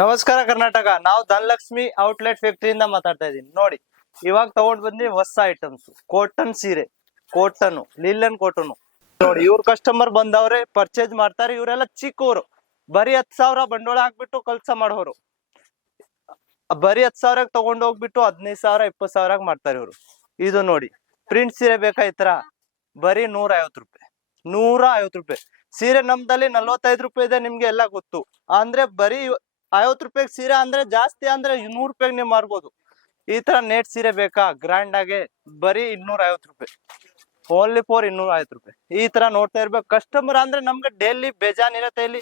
ನಮಸ್ಕಾರ ಕರ್ನಾಟಕ. ನಾವು ಧನಲಕ್ಷ್ಮಿ ಔಟ್ಲೆಟ್ ಫ್ಯಾಕ್ಟರಿಯಿಂದ ಮಾತಾಡ್ತಾ ಇದೀನಿ. ನೋಡಿ, ಇವಾಗ ತಗೊಂಡ್ ಬಂದ್ವಿ ಹೊಸ ಐಟಮ್ಸ್. ಕಾಟನ್ ಸೀರೆ, ಕಾಟನ್ ಲಿಲ್ಲನ್ ಕಾಟನ್. ನೋಡಿ, ಇವ್ರ ಕಸ್ಟಮರ್ ಬಂದವ್ರೆ, ಪರ್ಚೇಸ್ ಮಾಡ್ತಾರೆ. ಇವರೆಲ್ಲ ಚಿಕ್ಕವರು, ಬರೀ 10,000 ಬಂಡವಾಳ ಹಾಕ್ಬಿಟ್ಟು ಕೆಲಸ ಮಾಡೋರು. ಬರೀ 10,000 ತಗೊಂಡ್ ಹೋಗ್ಬಿಟ್ಟು 15,000 20,000 ಮಾಡ್ತಾರೆ ಇವರು. ಇದು ನೋಡಿ, ಪ್ರಿಂಟ್ ಸೀರೆ ಬೇಕಾ ಈ ತರ, ಬರೀ 150 ರೂಪಾಯಿ. 150 ರೂಪಾಯಿ ಸೀರೆ. ನಮ್ದಲ್ಲಿ 45 ರೂಪಾಯಿ ಇದೆ, ನಿಮ್ಗೆ ಎಲ್ಲ ಗೊತ್ತು. ಅಂದ್ರೆ ಬರೀ 50 ರೂಪಾಯಿ ಸೀರೆ ಅಂದ್ರೆ ಜಾಸ್ತಿ, ಅಂದ್ರೆ 100 ರೂಪಾಯಿ ನೀವು ಮಾರ್ಬೋದು. ಈ ತರ ನೆಟ್ ಸೀರೆ ಬೇಕಾ ಗ್ರ್ಯಾಂಡ್ ಆಗಿ, ಬರೀ 250 ರೂಪಾಯಿ. ಓನ್ಲಿ ಫಾರ್ 250 ರೂಪಾಯಿ. ಈ ತರ ನೋಡ್ತಾ ಇರ್ಬೇಕು. ಕಸ್ಟಮರ್ ಅಂದ್ರೆ ನಮ್ಗೆ ಡೈಲಿ ಬೇಜಾನ್ ಇರತ್ತೆ, ಇಲ್ಲಿ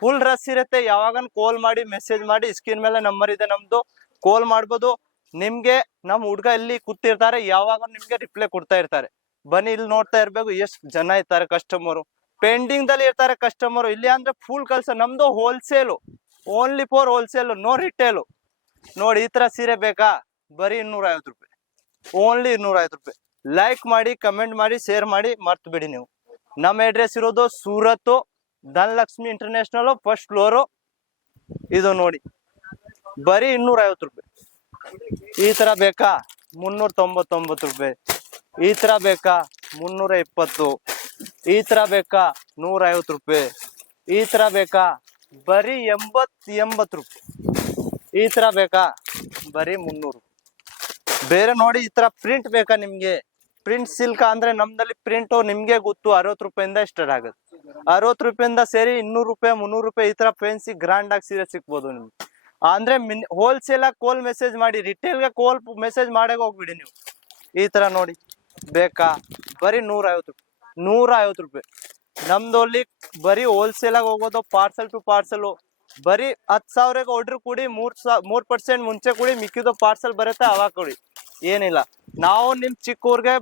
ಫುಲ್ ರಶ್ ಇರುತ್ತೆ. ಯಾವಾಗ ಕಾಲ್ ಮಾಡಿ ಮೆಸೇಜ್ ಮಾಡಿ, ಸ್ಕ್ರೀನ್ ಮೇಲೆ ನಂಬರ್ ಇದೆ ನಮ್ದು, ಕಾಲ್ ಮಾಡ್ಬೋದು. ನಿಮ್ಗೆ ನಮ್ ಹುಡ್ಗ ಇಲ್ಲಿ ಕೂತಿರ್ತಾರೆ, ಯಾವಾಗ ನಿಮ್ಗೆ ರಿಪ್ಲೈ ಕೊಡ್ತಾ ಇರ್ತಾರೆ. ಬನ್ನಿ, ಇಲ್ಲಿ ನೋಡ್ತಾ ಇರ್ಬೇಕು ಎಷ್ಟು ಜನ ಇರ್ತಾರೆ ಕಸ್ಟಮರು. ಪೆಂಡಿಂಗ್ ದಲ್ಲಿ ಇರ್ತಾರೆ ಕಸ್ಟಮರ್. ಇಲ್ಲಿ ಅಂದ್ರೆ ಫುಲ್ ಕೆಲಸ. ನಮ್ದು wholesale, only for wholesale, no retail. ನೋಡಿ, ಈ ತರ ಸೀರೆ ಬೇಕಾ, ಬರೀ 250 ರೂಪಾಯಿ. ಓನ್ಲಿ 250 ರೂಪಾಯಿ. ಲೈಕ್ ಮಾಡಿ, ಕಮೆಂಟ್ ಮಾಡಿ, ಶೇರ್ ಮಾಡಿ, ಮರ್ತು ಬಿಡಿ ನೀವು. ನಮ್ಮ ಅಡ್ರೆಸ್ ಇರೋದು Surat, Dhanalakshmi international, first floor. ಇದು ನೋಡಿ, ಬರೀ 250 ರೂಪಾಯಿ. ಈ ತರ ಬೇಕಾ 399 ರೂಪಾಯಿ. ಈ ತರ ಬೇಕಾ 320. ಈ ತರ ಬೇಕಾ 150 ರೂಪಾಯಿ. ಈ ತರ ಬೇಕಾ ಬರೀ 80 ರೂಪಾಯಿ. ಈ ತರ ಬೇಕಾ ಬರೀ 300. ಬೇರೆ ನೋಡಿ, ಈ ತರ ಪ್ರಿಂಟ್ ಬೇಕಾ ನಿಮ್ಗೆ, ಪ್ರಿಂಟ್ ಸಿಲ್ಕ್ ಅಂದ್ರೆ ನಮ್ದಲ್ಲಿ ಪ್ರಿಂಟ್ ನಿಮ್ಗೆ ಗೊತ್ತು, 60 ರೂಪಾಯಿಂದ ಸ್ಟಾರ್ಟ್ ಆಗುತ್ತೆ. 60 ರೂಪಾಯಿಂದ ಸೇರಿ 200 ರೂಪಾಯಿ 300 ರೂಪಾಯಿ. ಈ ತರ ಫ್ಯಾನ್ಸಿ ಗ್ರಾಂಡ್ ಆಗಿ ಸೀರೆ ಸಿಕ್ಬೋದು ನಿಮ್ಗೆ. ಅಂದ್ರೆ ಹೋಲ್ಸೇಲ್ ಆಗಿ ಕಾಲ್ ಮೆಸೇಜ್ ಮಾಡಿ, ರಿಟೇಲ್ ಗೆ ಕಾಲ್ ಮೆಸೇಜ್ ಮಾಡೇ ಹೋಗ್ಬಿಡಿ ನೀವು. ಈ ತರ ನೋಡಿ, ಬೇಕಾ ಬರೀ 150 ರೂಪಾಯಿ. 150 ರೂಪಾಯಿ. ನಮ್ದು ಅಲ್ಲಿ ಬರೀ ಹೋಲ್ಸೇಲ್ ಆಗಿ ಹೋಗೋದು, ಪಾರ್ಸಲ್ ಟು ಪಾರ್ಸಲ್. ಬರೀ 10,000 ಆರ್ಡರ್ ಕೊಡಿ, 3% ಮುಂಚೆ ಕೊಡಿ, ಮಿಕ್ಕಿದ್ದು ಪಾರ್ಸಲ್ ಬರುತ್ತೆ ಅವಾಗ ಕೊಡಿ. ಏನಿಲ್ಲ, ನಾವು ನಿಮ್ ಚಿಕ್ಕವ್ರಿಗೆ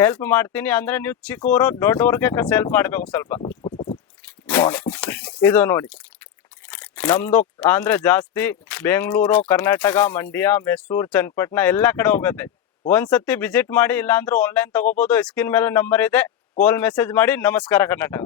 ಹೆಲ್ಪ್ ಮಾಡ್ತೀನಿ. ಅಂದ್ರೆ ನೀವು ಚಿಕ್ಕವರು ದೊಡ್ಡವ್ರಿಗೆ ಹೆಲ್ಪ್ ಮಾಡ್ಬೇಕು ಸ್ವಲ್ಪ. ನೋಡಿ, ಇದು ನೋಡಿ, ನಮ್ದು ಅಂದ್ರೆ ಜಾಸ್ತಿ ಬೆಂಗಳೂರು, ಕರ್ನಾಟಕ, ಮಂಡ್ಯ, ಮೈಸೂರು, ಚನ್ನಪಟ್ಟಣ ಎಲ್ಲಾ ಕಡೆ ಹೋಗುತ್ತೆ. ಒಂದ್ಸತಿ ವಿಸಿಟ್ ಮಾಡಿ, ಇಲ್ಲಾಂದ್ರೆ ಆನ್ಲೈನ್ ತಗೋಬಹುದು. ಸ್ಕ್ರೀನ್ ಮೇಲೆ ನಂಬರ್ ಇದೆ, ಕಾಲ್ ಮೆಸೇಜ್ ಮಾಡಿ. ನಮಸ್ಕಾರ ಕರ್ನಾಟಕ.